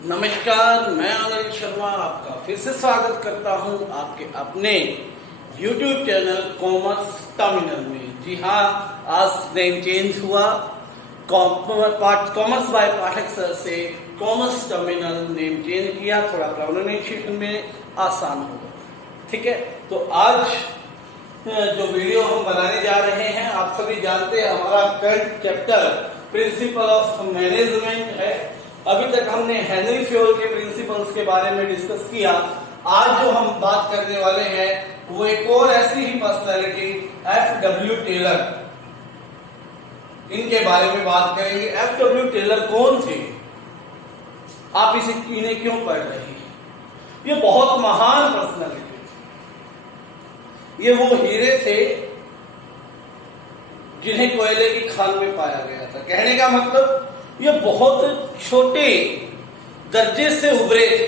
नमस्कार, मैं आनंद शर्मा आपका फिर से स्वागत करता हूं आपके अपने YouTube चैनल कॉमर्स टर्मिनल में। जी हाँ, आज नेम चेंज हुआ, कॉमर्स बाय पाठक सर से कॉमर्स टर्मिनल नेम चेंज किया, थोड़ा प्रोनाउंसिएशन में आसान होगा। ठीक है, तो आज जो वीडियो हम बनाने जा रहे हैं, आप सभी जानते हैं हमारा current chapter principle of management है। अभी तक हमने हेनरी फ्योल के प्रिंसिपल्स के बारे में डिस्कस किया। आज जो हम बात करने वाले हैं वो एक और ऐसी ही पर्सनालिटी एफ.डब्ल्यू. टेलर, इनके बारे में बात करेंगे। एफ.डब्ल्यू. टेलर कौन थे, आप इन्हें क्यों पढ़ रहे हैं? ये बहुत महान पर्सनालिटी, ये वो हीरे थे जिन्हें कोयले की खान में पाया गया था। कहने का मतलब ये बहुत छोटे दर्जे से उभरे थे,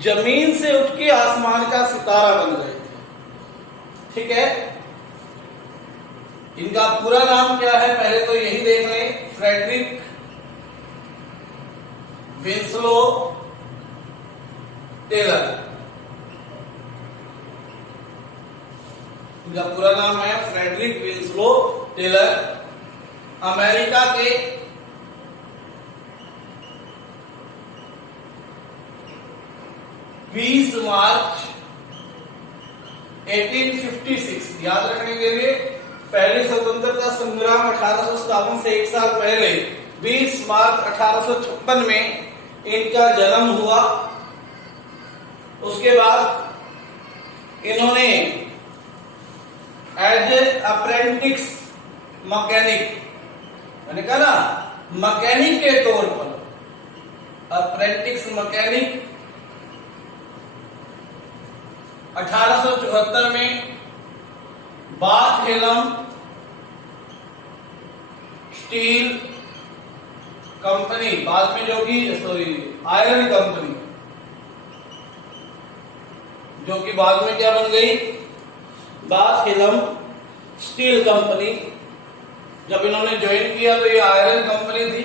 जमीन से उठ के आसमान का सितारा बन गए थे। ठीक है, इनका पूरा नाम क्या है पहले तो यही देख लें। फ्रेडरिक विंसलो टेलर, इनका पूरा नाम है फ्रेडरिक विंसलो टेलर। अमेरिका के मार्च 1856, याद रखने के लिए पहले स्वतंत्रता संग्राम 1857 से एक साल पहले 20 मार्च 1856 में इनका जन्म हुआ। उसके बाद इन्होंने एज ए अप्रेंटिस मैकेनिक, मैंने कहा ना मैकेनिक के तौर पर, अप्रेंटिस मैकेनिक 1874 में बाथ हेलम स्टील कंपनी, बाद में जो कि आयरन कंपनी, जो कि बाद में क्या बन गई, बाथ हेलम स्टील कंपनी। जब इन्होंने ज्वाइन किया तो ये आयरन कंपनी थी।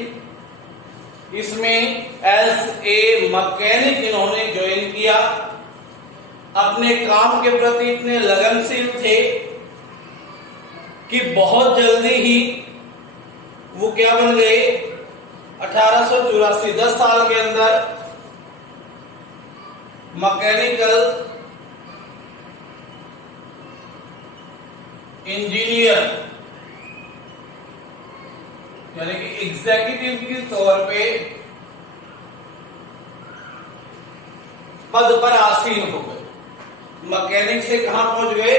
इसमें एज ए मैकेनिक इन्होंने ज्वाइन किया। अपने काम के प्रति इतने लगनशील थे कि बहुत जल्दी ही वो क्या बन गए, 1884, 10 साल के अंदर मैकेनिकल इंजीनियर, यानी कि एग्जीक्यूटिव के तौर पे पद पर आसीन हो गए। मैकेनिक से कहां पहुंच गए,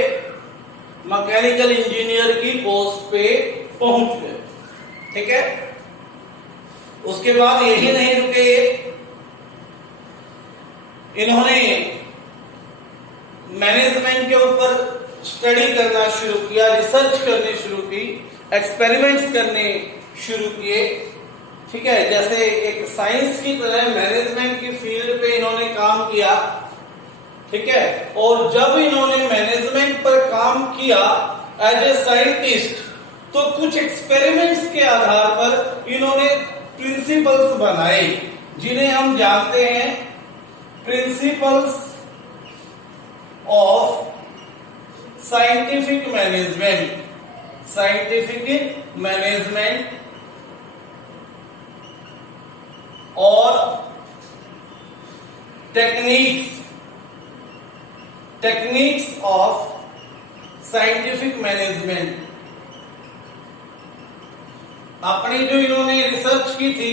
मैकेनिकल इंजीनियर की पोस्ट पे पहुंच गए। ठीक है, उसके बाद यही नहीं रुके, इन्होंने मैनेजमेंट के ऊपर स्टडी करना शुरू किया, रिसर्च करनी शुरू की, एक्सपेरिमेंट्स करने शुरू किए। ठीक है, जैसे एक साइंस की तरह मैनेजमेंट की फील्ड पे इन्होंने काम किया। ठीक है, और जब इन्होंने मैनेजमेंट पर काम किया एज ए साइंटिस्ट, तो कुछ एक्सपेरिमेंट्स के आधार पर इन्होंने प्रिंसिपल्स बनाए, जिन्हें हम जानते हैं principles of scientific management. Scientific management और टेक्निक्स ऑफ साइंटिफिक मैनेजमेंट। अपनी जो इन्होंने रिसर्च की थी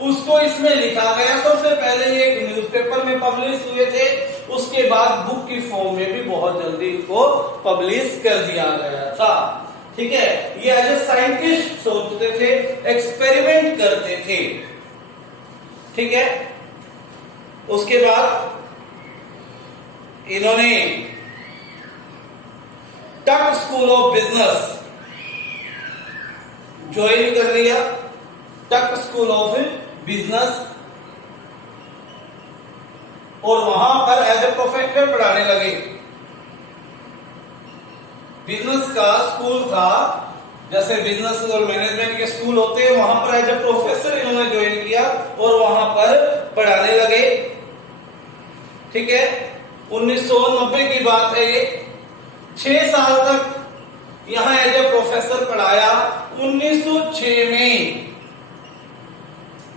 उसको इसमें लिखा गया। सबसे पहले ये एक न्यूज़पेपर में पब्लिश हुए थे, उसके बाद बुक की फॉर्म में भी बहुत जल्दी इनको पब्लिश कर दिया गया था। ठीक है, ये एज ए साइंटिस्ट सोचते थे, एक्सपेरिमेंट करते थे। ठीक है, उसके बाद इन्होंने टक स्कूल ऑफ बिजनेस ज्वाइन कर लिया, टक स्कूल ऑफ बिजनेस, और वहां पर एज ए प्रोफेसर पढ़ाने लगे। बिजनेस का स्कूल था, जैसे बिजनेस और मैनेजमेंट के स्कूल स्कूल होते हैं, वहां पर एज ए प्रोफेसर इन्होंने ज्वाइन किया और वहां पर पढ़ाने लगे। ठीक है, 1990 की बात है ये। 6 साल तक यहां एज ए प्रोफेसर पढ़ाया। 1906 में,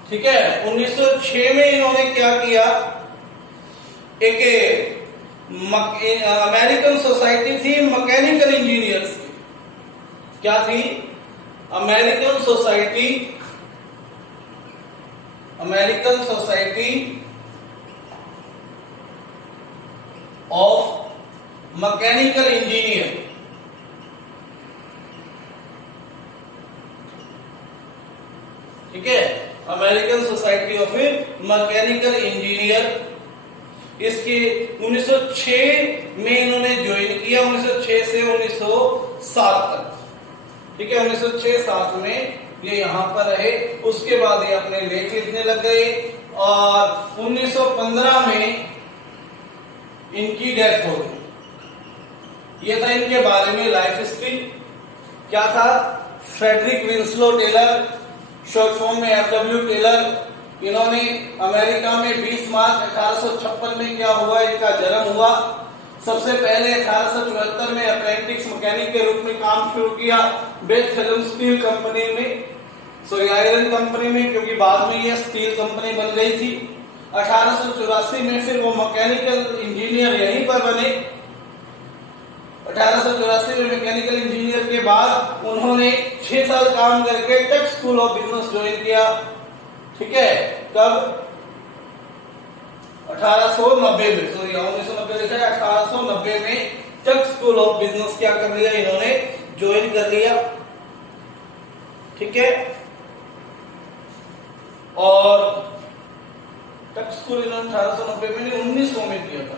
ठीक है, 1906 में इन्होंने क्या किया, एक अमेरिकन सोसाइटी थी मैकेनिकल इंजीनियर्स की। क्या थी? American society of mechanical engineer. ठीक है, American society of mechanical engineer. इसकी 1906 में इन्होंने ज्वाइन किया, 1906 से 1907 तक। ठीक है, 1906-07 में ये यहां पर रहे। उसके बाद ये अपने लेख लिखने लग गए और 1915 में इनकी डेथ हो गई। ये था इनके बारे में लाइफ हिस्ट्री। क्या था? Frederick Winslow Taylor, short form में FW टेलर। इन्होंने अमेरिका में 20 मार्च 1856 में क्या हुआ, इनका जन्म हुआ। सबसे पहले 1874 में अप्रेंटिस मैकेनिक के रूप में काम शुरू किया बेथलेम स्टील कंपनी में, सॉरी आयरन कंपनी में, क्योंकि बाद में ये स्टील कंपनी बन गई थी। 1884 में फिर वो मैकेनिकल इंजीनियर यहीं पर बने। 1884 में मैकेनिकल इंजीनियर के बाद उन्होंने 6 साल काम करके take school of business join किया। ठीक है, कब? 1890 में, सॉरी 1990 लिखा है, 1890 में टेक स्कूल ऑफ बिजनेस क्या कर लिया इन्होंने, ज्वाइन कर लिया। ठीक है, और टेक स्कूल इन्होंने 1890 में नहीं 1900 में किया था।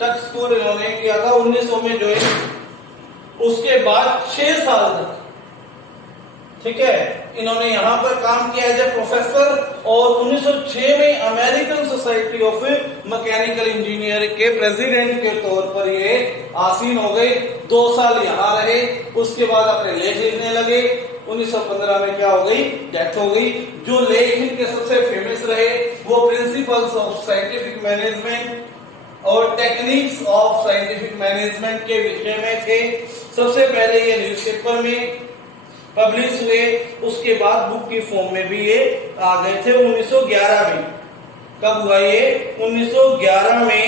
टेक स्कूल इन्होंने किया था 1900 में ज्वाइन। उसके बाद 6 साल तक, ठीक है, इन्होंने यहां पर काम किया एज ए प्रोफेसर और 1906 में American society of mechanical engineer के प्रेसिडेंट के तौर पर ये आसीन हो गए। 2 साल यहां रहे। उसके बाद अपने लेख लिखने लगे। 1915 में क्या हो गई? डेथ हो गई। जो लेख इनके सबसे फेमस रहे वो प्रिंसिपल्स ऑफ साइंटिफिक मैनेजमेंट और टेक्निक्स ऑफ साइंटिफिक मैनेजमेंट के विषय में थे। सबसे पहले ये न्यूज़पेपर में पब्लिश हुए, उसके बाद बुक की फॉर्म में भी ये आ गए थे 1911 में। कब हुआ ये? 1911 में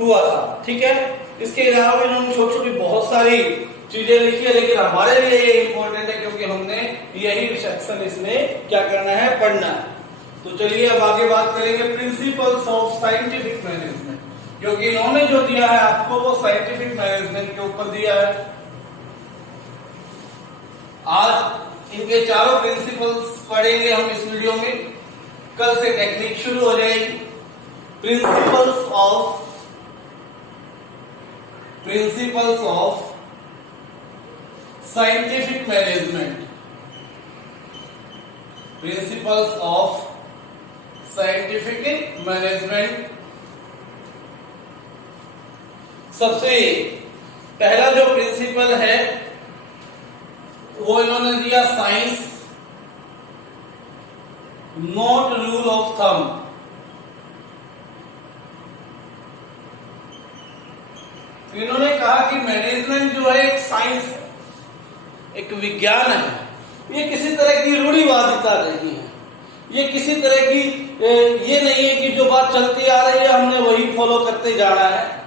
हुआ था। ठीक है, इसके अलावा इन्होंने छोटी छोटी बहुत सारी चीजें लिखी है, लेकिन हमारे लिए ये इंपॉर्टेंट है क्योंकि हमने यही सेक्शन इसमें क्या करना है, पढ़ना है। तो चलिए अब आगे बात करेंगे प्रिंसिपल्स ऑफ साइंटिफिक मैनेजमेंट, क्योंकि इन्होंने जो दिया है आपको वो साइंटिफिक मैनेजमेंट के ऊपर दिया है। आज इनके चारों प्रिंसिपल्स पढ़ेंगे हम इस वीडियो में। कल से टेक्निक शुरू हो जाएगी। Principles of scientific management. Principles of scientific management. सबसे पहला जो प्रिंसिपल है वो इन्होंने दिया, science not rule of thumb. इन्होंने कहा कि मैनेजमेंट जो है एक साइंस है, एक विज्ञान है। ये किसी तरह की रूढ़िवादिता नहीं है, ये किसी तरह की ये नहीं है कि जो बात चलती आ रही है हमने वही फॉलो करते जाना है।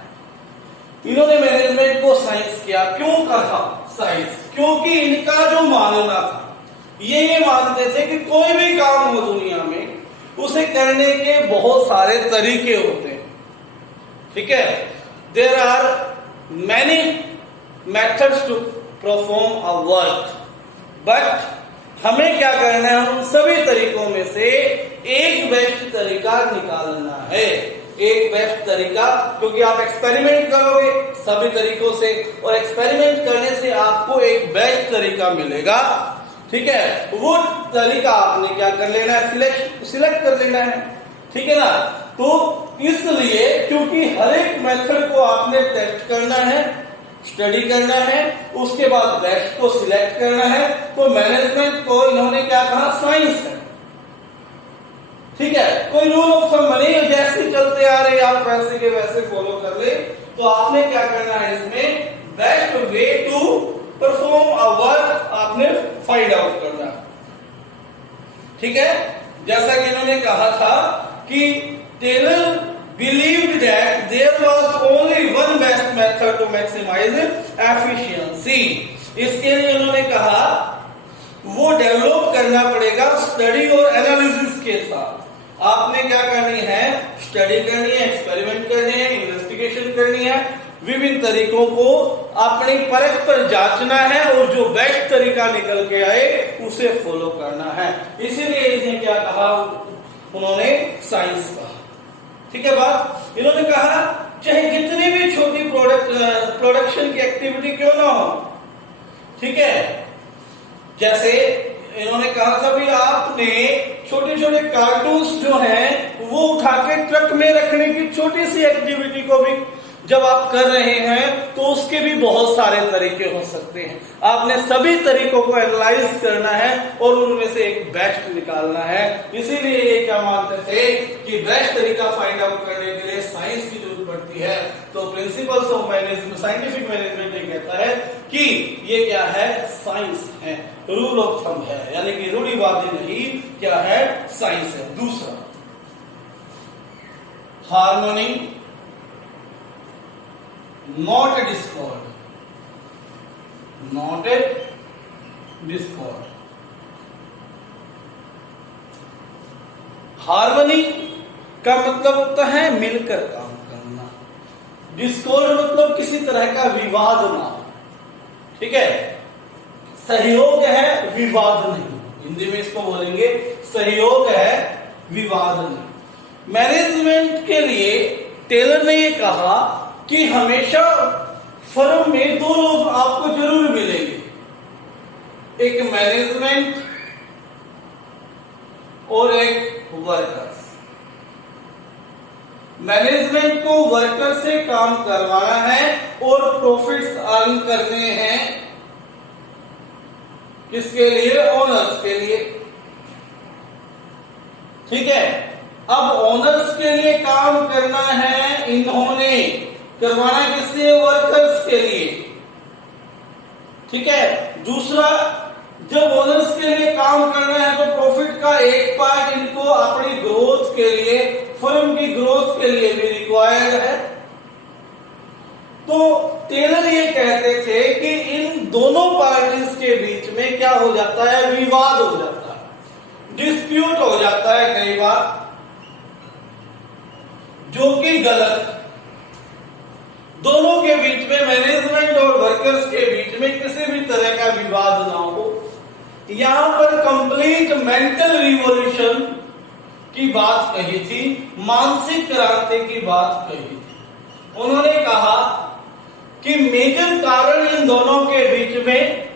इन्होंने मैनेजमेंट को साइंस किया। क्यों कहा साइंस? क्योंकि इनका जो मानना था ये मानते थे कि कोई भी काम हो दुनिया में उसे करने के बहुत सारे तरीके होते हैं। ठीक है, there are many methods to perform a work, but हमें क्या करना है, उन सभी तरीकों में से एक बेस्ट तरीका निकालना है। एक बेस्ट तरीका, क्योंकि आप एक्सपेरिमेंट करोगे सभी तरीकों से और एक्सपेरिमेंट करने से आपको एक बेस्ट तरीका मिलेगा। ठीक है, वो तरीका आपने क्या कर लेना है, सिलेक्ट कर लेना है। ठीक है ना। तो इसलिए क्योंकि हर एक मेथड को आपने टेस्ट करना है, स्टडी करना है, उसके बाद बेस्ट को सिलेक्ट करना है। तो मैनेजमेंट को इन्होंने क्या कहा, साइंस है। ठीक है, कोई रूल ऑफ थंब नहीं, जैसे चलते आ रहे आप वैसे के वैसे फॉलो कर ले। तो आपने क्या करना है, इसमें best way to perform a work आपने फाइंड आउट करना। ठीक है, जैसा कि इन्होंने कहा था कि Taylor believed that there was only one best method to maximise efficiency. इसके लिए इन्होंने कहा वो डेवलप करना पड़ेगा स्टडी और एनालिसिस के साथ। आपने क्या करनी है, स्टडी करनी है, एक्सपेरिमेंट करनी है, इन्वेस्टिगेशन करनी है, विभिन्न तरीकों को अपनी परख पर जांचना है और जो बेस्ट तरीका निकल के आए उसे फॉलो करना है। इसीलिए इन्हें क्या कहा, उन्होंने साइंस कहा। ठीक है बात, इन्होंने कहा चाहे कितनी भी छोटी प्रोडक्शन की एक्टिविटी क्यों ना हो। ठीक है, जैसे इन्होंने कहा था भी आपने छोटे छोटे कार्टून्स जो हैं वो उठा के ट्रक में रखने की छोटी सी एक्टिविटी को भी जब आप कर रहे हैं तो उसके भी बहुत सारे तरीके हो सकते हैं। आपने सभी तरीकों को एनालाइज करना है और उनमें से एक बेस्ट निकालना है। इसीलिए ये क्या मानते थे कि बेस्ट तरीका फाइंड आउट करने के लिए साइंस की जरूरत पड़ती है। तो principles of management, scientific management ये कहता है कि ये क्या है, साइंस है, रूल ऑफ थंब है, यानी कि रूढ़िवादी नहीं, क्या है, साइंस है। दूसरा, harmony not a discord, not a discord। Harmony का मतलब होता है मिलकर काम करना, डिस्कॉर्ड मतलब किसी तरह का विवाद ना हो। ठीक है, सहयोग है, विवाद नहीं। हिंदी में इसको बोलेंगे सहयोग है, विवाद नहीं। मैनेजमेंट के लिए टेलर ने ये कहा कि हमेशा फर्म में दो लोग आपको जरूर मिलेंगे, एक मैनेजमेंट और एक वर्कर्स। मैनेजमेंट को वर्कर से काम करवाना है और प्रॉफिट्स अर्न करने हैं, किसके लिए, ओनर्स के लिए। ठीक है, अब ओनर्स के लिए काम करना है, इन्होंने करवाना किससे, वर्कर्स के लिए। ठीक है, दूसरा, जब ओनर्स के लिए काम करना है तो प्रॉफिट का एक पार्ट इनको अपनी ग्रोथ के लिए, फर्म की ग्रोथ के लिए भी रिक्वायर्ड है। तो टेलर ये कहते थे कि इन दोनों पार्टीज के बीच में क्या हो जाता है, विवाद हो जाता है, डिस्प्यूट हो जाता है कई बार, जो कि गलत है। दोनों के बीच में, मैनेजमेंट और वर्कर्स के बीच में किसी भी तरह का विवाद ना हो। यहां पर कंप्लीट मेंटल रिवॉल्यूशन की बात कही थी, मानसिक क्रांति की बात कही थी। उन्होंने कहा कि मेजर कारण इन दोनों के बीच में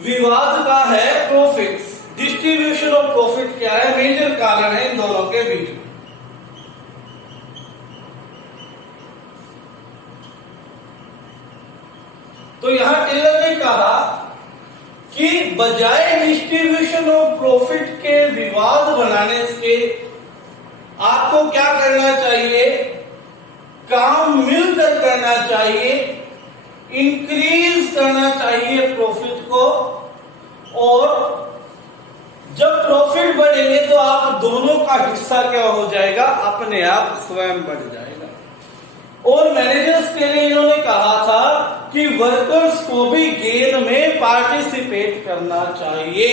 विवाद का है प्रॉफिट्स, डिस्ट्रीब्यूशन ऑफ प्रॉफिट क्या है, मेजर कारण है इन दोनों के बीच में। तो यहां टेलर ने कहा कि बजाय डिस्ट्रीब्यूशन ऑफ प्रॉफिट के विवाद बनाने के आपको क्या करना चाहिए, काम मिलकर करना चाहिए, इंक्रीज करना चाहिए प्रॉफिट को। और जब प्रॉफिट बढ़ेंगे तो आप दोनों का हिस्सा क्या हो जाएगा, अपने आप स्वयं बढ़ जाएगा। और मैनेजर्स के लिए इन्होंने कहा था कि वर्कर्स को भी गेन में पार्टिसिपेट करना चाहिए।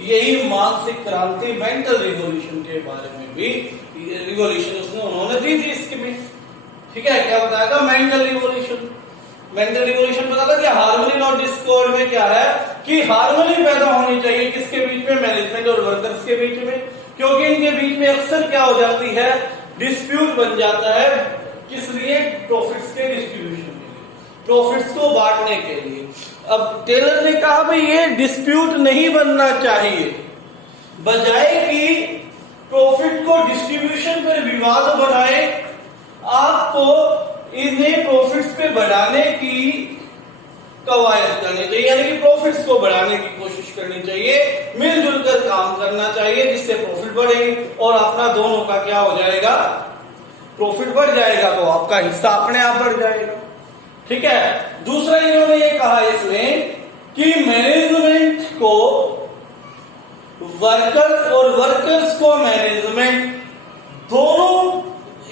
यही मानसिक क्रांति, मेंटल रिवॉल्यूशन के बारे में भी रिवॉल्यूशन उसने उन्होंने दी थी इसके में। ठीक है, क्या बताया था, मेंटल रिवॉल्यूशन। मेंटल रिवॉल्यूशन पता था कि हार्मनी और डिस्कॉर्ड में क्या है कि हार्मनी पैदा होनी चाहिए किसके बीच में, मैनेजमेंट और वर्कर्स के बीच में, क्योंकि इनके बीच में अक्सर क्या हो जाती है, डिस्प्यूट बन जाता है। किस लिए, प्रॉफिट्स के डिस्ट्रीब्यूशन के लिए, प्रॉफिट्स को बांटने के लिए। अब टेलर ने कहा भाई ये डिस्प्यूट नहीं बनना चाहिए, बजाय कि प्रॉफिट को डिस्ट्रीब्यूशन पर विवाद बनाए, आपको इन्हें प्रॉफिट्स पे बढ़ाने की कवायद करनी चाहिए, यानी कि प्रॉफिट्स को बढ़ाने की कोशिश करनी चाहिए, मिलजुल कर काम करना चाहिए जिससे प्रॉफिट बढ़ेगी और अपना दोनों का क्या हो जाएगा, प्रॉफिट बढ़ जाएगा तो आपका हिस्सा अपने आप बढ़ जाएगा। ठीक है। दूसरा इन्होंने ये कहा इसमें कि मैनेजमेंट को वर्कर्स और वर्कर्स को मैनेजमेंट दोनों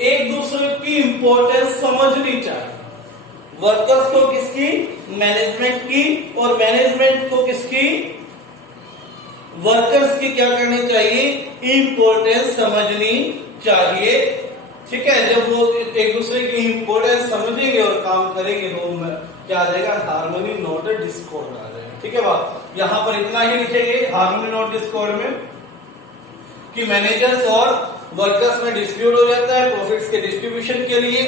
एक दूसरे की इंपॉर्टेंस समझनी चाहिए। वर्कर्स को किसकी, मैनेजमेंट की, और मैनेजमेंट को किसकी, वर्कर्स की क्या करनी चाहिए, इंपॉर्टेंस समझनी चाहिए। ठीक है। जब वो एक दूसरे की इंपॉर्टेंस समझेंगे और काम करेंगे तो क्या आ जाएगा, हार्मनी नॉट ए डिस्कॉर्ड आ जाएगा। ठीक है बात, यहां पर इतना ही लिखेंगे हार्मनी नॉट डिस्कॉर्ड में कि मैनेजर्स और वर्कर्स में डिस्प्यूट हो जाता है प्रॉफिट्स के डिस्ट्रीब्यूशन के लिए।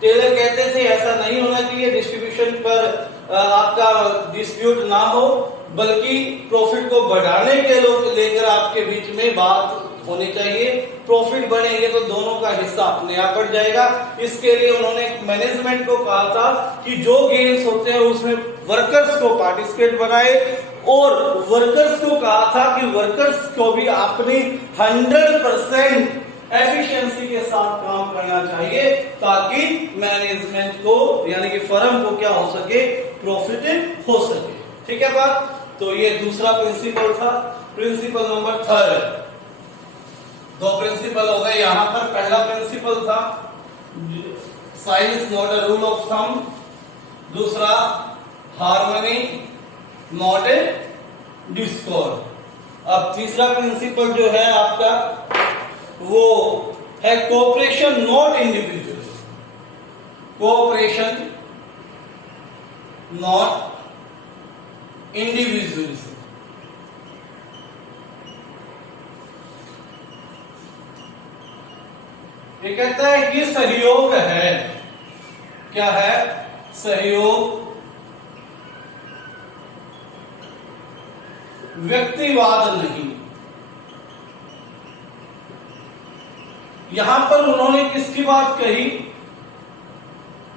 टेलर कहते थे ऐसा नहीं होना चाहिए, डिस्ट्रीब्यूशन पर आपका डिस्प्यूट ना हो, बल्कि प्रॉफिट को बढ़ाने के लेकर आपके बीच में बात होनी चाहिए। प्रॉफिट बढ़ेंगे तो दोनों का हिस्सा अपने आप बढ़ जाएगा। इसके लिए उन्होंने मैनेजमेंट को कहा था कि जो गेम्स होते हैं उसमें वर्कर्स को पार्टिसिपेट बनाए, और वर्कर्स को कहा था कि वर्कर्स को भी अपनी 100% एफिशिएंसी के साथ काम करना चाहिए ताकि मैनेजमेंट को यानी कि फर्म को क्या हो सके, प्रॉफिट हो सके। ठीक है बात। तो ये दूसरा प्रिंसिपल था। प्रिंसिपल नंबर 3, दो प्रिंसिपल हो गए यहां पर। पहला प्रिंसिपल था science not a rule of thumb, दूसरा हार्मनी नॉट ए डिस्कॉर्ड। अब तीसरा प्रिंसिपल जो है आपका वो है cooperation not individual, cooperation not individualism. ये कहता है कि सहयोग है, क्या है, सहयोग, व्यक्तिवाद नहीं। यहां पर उन्होंने किसकी बात कही,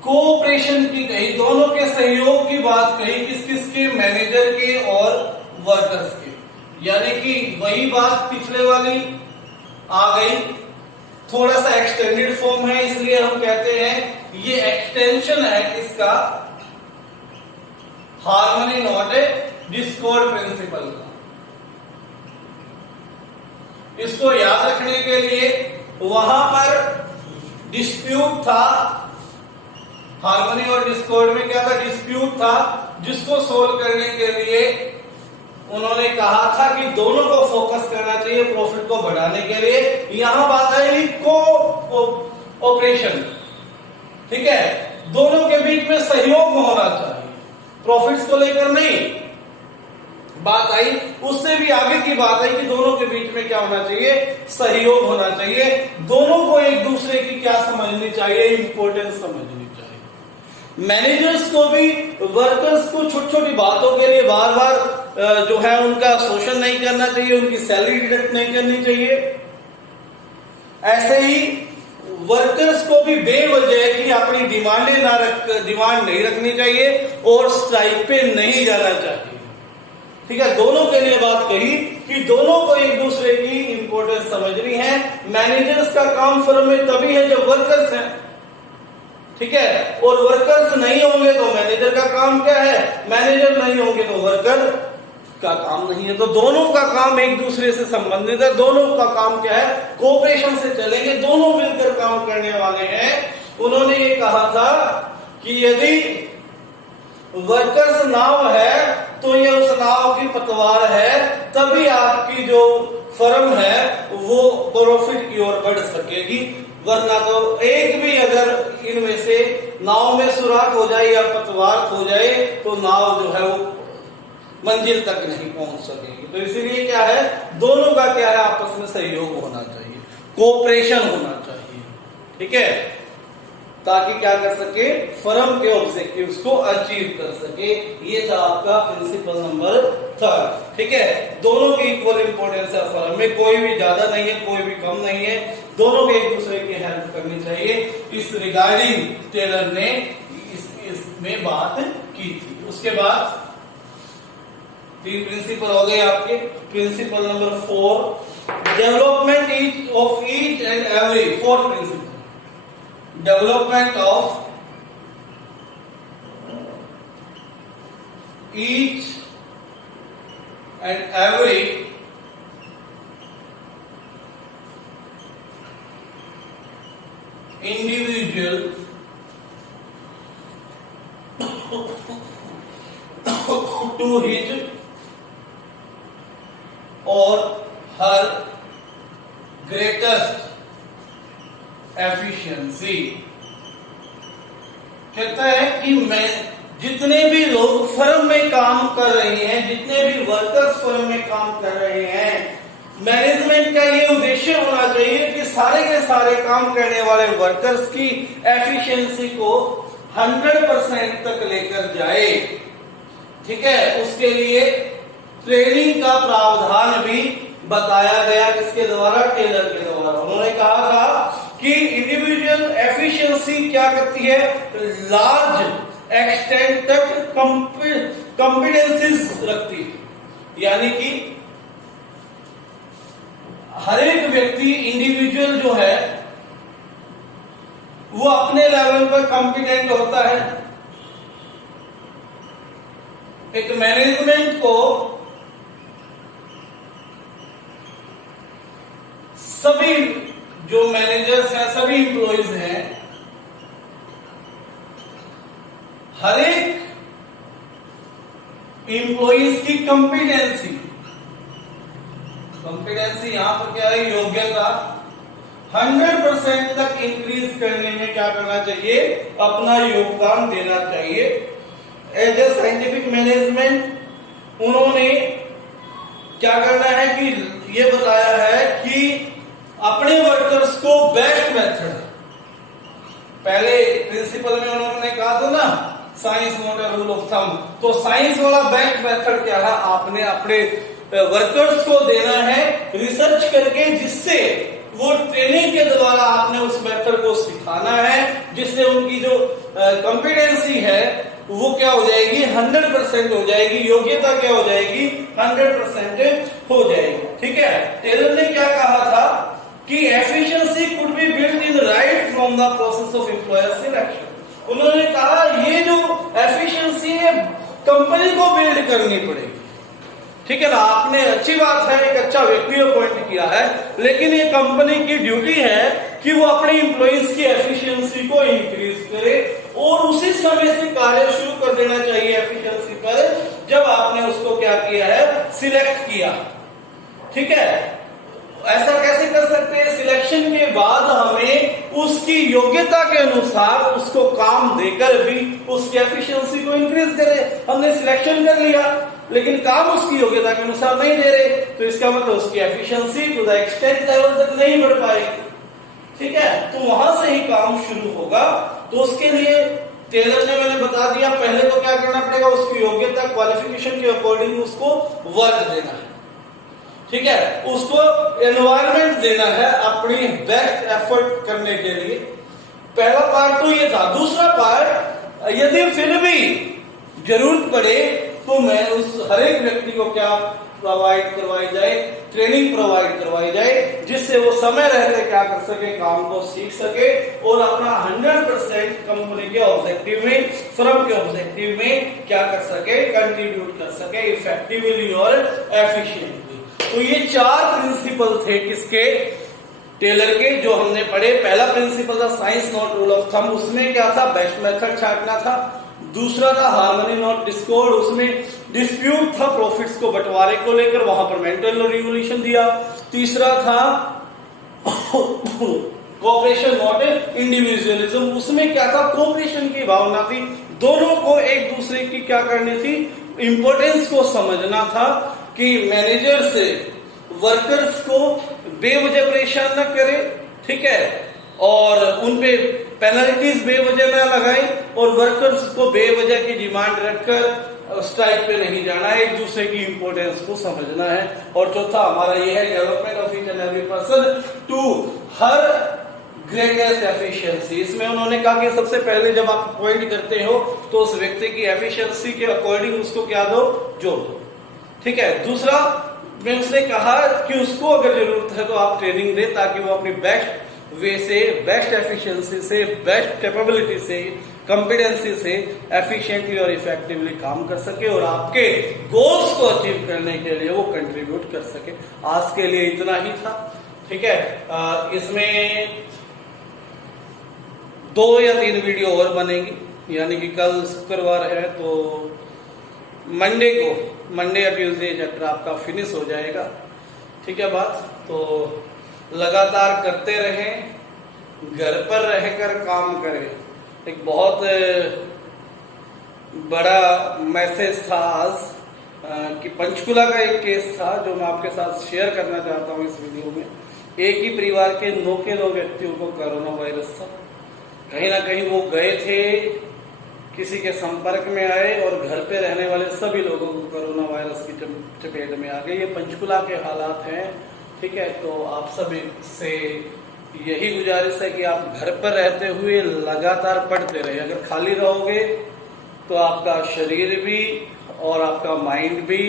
कोऑपरेशन की कही, दोनों के सहयोग की बात कही, किस किस के, मैनेजर के और वर्कर्स के। यानी कि वही बात पिछले वाली आ गई, थोड़ा सा एक्सटेंडेड फॉर्म है, इसलिए हम कहते हैं ये एक्सटेंशन है किसका, harmony not a discord principle का। इसको याद रखने के लिए वहां पर डिस्प्यूट था, हार्मनी और डिस्कॉर्ड में क्या था, डिस्प्यूट था, जिसको सोल्व करने के लिए उन्होंने कहा था कि दोनों को फोकस करना चाहिए प्रॉफिट को बढ़ाने के लिए। यहां बात आएगी कोऑपरेशन। ठीक है, दोनों के बीच में सहयोग होना चाहिए, प्रॉफिट्स को लेकर नहीं बात आई। उससे भी आगे की बात है कि दोनों के बीच में क्या होना चाहिए, सहयोग होना चाहिए। दोनों को एक दूसरे की क्या समझनी चाहिए, इंपॉर्टेंस समझनी चाहिए। मैनेजर्स को भी वर्कर्स को छोटी छोटी बातों के लिए बार बार जो है उनका शोषण नहीं करना चाहिए, उनकी सैलरी डिडक्ट नहीं करनी चाहिए। ऐसे ही वर्कर्स को भी बेवजह की अपनी डिमांड नहीं रखनी चाहिए और स्ट्राइक पे नहीं जाना चाहिए। ठीक है, दोनों के लिए बात कही कि दोनों को एक दूसरे की इंपॉर्टेंस समझनी है। मैनेजर्स का काम फर्म में तभी है जब वर्कर्स हैं। ठीक है, और वर्कर्स नहीं होंगे तो मैनेजर का काम क्या है, मैनेजर नहीं होंगे तो वर्कर का काम नहीं है। तो दोनों का काम एक दूसरे से संबंधित है, दोनों का काम क्या है, कोऑपरेशन से चलेंगे, दोनों मिलकर काम करने वाले हैं। उन्होंने ये कहा था कि यदि वर्कर्स नाव है तो ये उस नाव की पतवार है, तभी आपकी जो फर्म है वो प्रॉफिट की ओर बढ़ सकेगी। वरना तो एक भी अगर इनमें से नाव में सुराख हो जाए या पतवार खो जाए तो नाव जो है वो मंजिल तक नहीं पहुंच सकेगी। तो इसीलिए क्या है, दोनों का क्या है, आपस में सहयोग होना चाहिए, कोऑपरेशन होना चाहिए। ठीक है, ताकि क्या कर सके, फर्म के ऑब्जेक्टिव्स को अचीव कर सके। ये था आपका प्रिंसिपल नंबर थर्ड, ठीक है। दोनों की इक्वल इंपॉर्टेंस है फर्म में, कोई भी ज्यादा नहीं है, कोई भी कम नहीं है, दोनों के एक दूसरे की हेल्प करनी चाहिए। इस रिगार्डिंग टेलर ने इसमें बात की थी। उसके बाद 3 प्रिंसिपल हो गए आपके। Principle number 4, development of each and every, 4th principle, development of each and every individual to his or her greatest efficiency। कहता है कि मैं जितने भी लोग फर्म में काम कर रहे हैं, जितने भी वर्कर्स फर्म में काम कर रहे हैं, मैनेजमेंट का ये उद्देश्य होना चाहिए कि सारे के सारे काम करने वाले वर्कर्स की एफिशिएंसी को 100% तक लेकर जाए, ठीक है। उसके लिए ट्रेनिंग का प्रावधान भी बताया गया, किसके द्वारा? टेलर के द्वारा। उन्होंने कहा था कि इंडिविजुअल एफिशिएंसी क्या करती है? लार्ज एक्सटेंट तक कॉम्पिटेंसीज रखती है, यानी कि हर एक व्यक्ति इंडिविजुअल जो है वो अपने लेवल पर कॉम्पिटेंट होता है। एक मैनेजमेंट को सभी जो मैनेजर्स हैं, सभी इंप्लॉइज हैं, हर एक इंप्लॉइज की कॉम्पिटेंसी यहां पर क्या है? योग्यता 100% तक इंक्रीज करने में क्या करना चाहिए? अपना योगदान देना चाहिए। एज ए साइंटिफिक मैनेजमेंट उन्होंने क्या करना है कि ये बताया है कि अपने वर्कर्स को बेस्ट मेथड, पहले प्रिंसिपल में उन्होंने कहा था ना science not a rule of thumb, तो साइंस वाला बेस्ट मेथड क्या है? आपने अपने वर्कर्स को देना है रिसर्च करके, जिससे वो ट्रेनिंग के द्वारा आपने उस मेथड को सिखाना है, जिससे उनकी जो कॉम्पिटेंसी है वो क्या हो जाएगी? 100% हो जाएगी। योग्यता क्या हो जाएगी? 100% हो जाएगी, ठीक है। टेलर ने क्या कहा था कि efficiency could be built in right from the process of employer selection. उन्होंने कहा ये जो एफिशिएंसी है कंपनी को बिल्ड करनी पड़ेगी, ठीक है ना। आपने अच्छी बात है, एक अच्छा व्यक्ति अपॉइंट किया है, लेकिन ये कंपनी की ड्यूटी है कि वो अपने एम्प्लॉइज की एफिशिएंसी को इंक्रीज करे, और उसी समय से कार्य शुरू कर देना चाहिए एफिशिएंसी पर, जब आपने उसको क्या किया है? सिलेक्ट किया, ठीक है। ऐसा कैसे कर सकते हैं? सिलेक्शन के बाद हमें उसकी योग्यता के अनुसार उसको काम देकर भी उसकी एफिशिएंसी को इंक्रीज करें। हमने सिलेक्शन कर लिया लेकिन काम उसकी योग्यता के अनुसार नहीं दे रहे, तो इसका मतलब उसकी efficiency to the extent level तक नहीं बढ़ पाएगी, ठीक है। तो वहां से ही काम शुरू होगा। तो उसके लिए टेलर ने मैंने बता दिया, पहले तो क्या करना पड़ेगा? उसकी योग्यता क्वालिफिकेशन के अकॉर्डिंग उसको वर्क देना है, ठीक है। उसको एनवायरनमेंट देना है अपनी बेस्ट एफर्ट करने के लिए। पहला पार्ट तो ये था। दूसरा पार्ट, यदि फिर भी जरूरत पड़े तो मैं उस हर एक व्यक्ति को क्या प्रोवाइड करवाई जाए? ट्रेनिंग प्रोवाइड करवाई जाए, जिससे वो समय रहते क्या कर सके? काम को सीख सके और अपना 100% कंपनी के ऑब्जेक्टिव में, फर्म के ऑब्जेक्टिव में क्या कर सके? कंट्रीब्यूट कर सके इफेक्टिवली और एफिशिएंटली। तो ये 4 प्रिंसिपल थे किसके? टेलर के, जो हमने पढ़े। पहला प्रिंसिपल था science not rule of thumb, उसमें क्या था? बेस्ट मेथड छांटना था। दूसरा था हार्मनी नॉट डिस्कॉर्ड, उसमें डिस्प्यूट था प्रॉफिट्स को बंटवारे को लेकर, वहां पर मेंटल रिवोल्यूशन दिया। तीसरा था कोऑपरेशन नॉट इंडिविजुअलिज्म, उसमें क्या था? कोऑपरेशन की भावना थी, दोनों को एक दूसरे की क्या करनी थी? इंपॉर्टेंस को समझना था कि मैनेजर से वर्कर्स को बेवजह परेशान न करे, ठीक है, और उनपे पेनल्टीज बेवजह न लगाए, और वर्कर्स को बेवजह की डिमांड रखकर स्ट्राइक पे नहीं जाना है, एक दूसरे की इंपॉर्टेंस को समझना है। और चौथा हमारा ये है development of each and every person to her greatest efficiency. इसमें उन्होंने कहा कि सबसे पहले जब आप अपॉइंट करते हो तो उस व्यक्ति की एफिशिएंसी के अकॉर्डिंग उसको क्या दो, जोड़ दो। ठीक है। दूसरा में उसने कहा कि उसको अगर जरूरत है तो आप ट्रेनिंग दे ताकि वो अपनी बेस्ट वे से, बेस्ट एफिशिएंसी से, बेस्ट कैपेबिलिटी से, कॉम्पिटेंसी से एफिशिएंटली और इफेक्टिवली काम कर सके और आपके गोल्स को अचीव करने के लिए वो कंट्रीब्यूट कर सके। आज के लिए इतना ही था। ठीक है। इसमें 2 या 3 वीडियो और बनेंगी, यानी कि कल शुक्रवार है तो मंडे या ट्यूसडे चैप्टर आपका फिनिश हो जाएगा। ठीक है बात। तो लगातार करते रहें, घर पर रहकर काम करें। एक बहुत बड़ा मैसेज था आज कि पंचकुला का एक केस था जो मैं आपके साथ शेयर करना चाहता हूं इस वीडियो में। एक ही परिवार के 9 व्यक्तियों को कोरोना वायरस था। कहीं ना कहीं वो गए थे, किसी के संपर्क में आए और घर पे रहने वाले सभी लोगों को कोरोना वायरस की चपेट में आ गए। ये पंचकुला के हालात हैं। ठीक है। तो आप सभी से यही गुजारिश है कि आप घर पर रहते हुए लगातार पढ़ते रहे। अगर खाली रहोगे तो आपका शरीर भी और आपका माइंड भी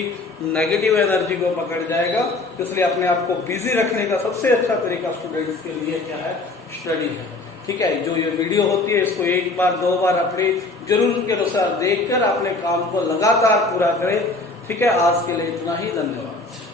नेगेटिव एनर्जी को पकड़ जाएगा। इसलिए अपने आप को बिजी रखने का सबसे अच्छा तरीका स्टूडेंट्स के लिए क्या है, स्टडी है। ठीक है। जो ये वीडियो होती है इसको 1 बार 2 बार अपनी जरूरत के अनुसार देखकर अपने काम को लगातार पूरा करें। ठीक है। आज के लिए इतना ही। धन्यवाद।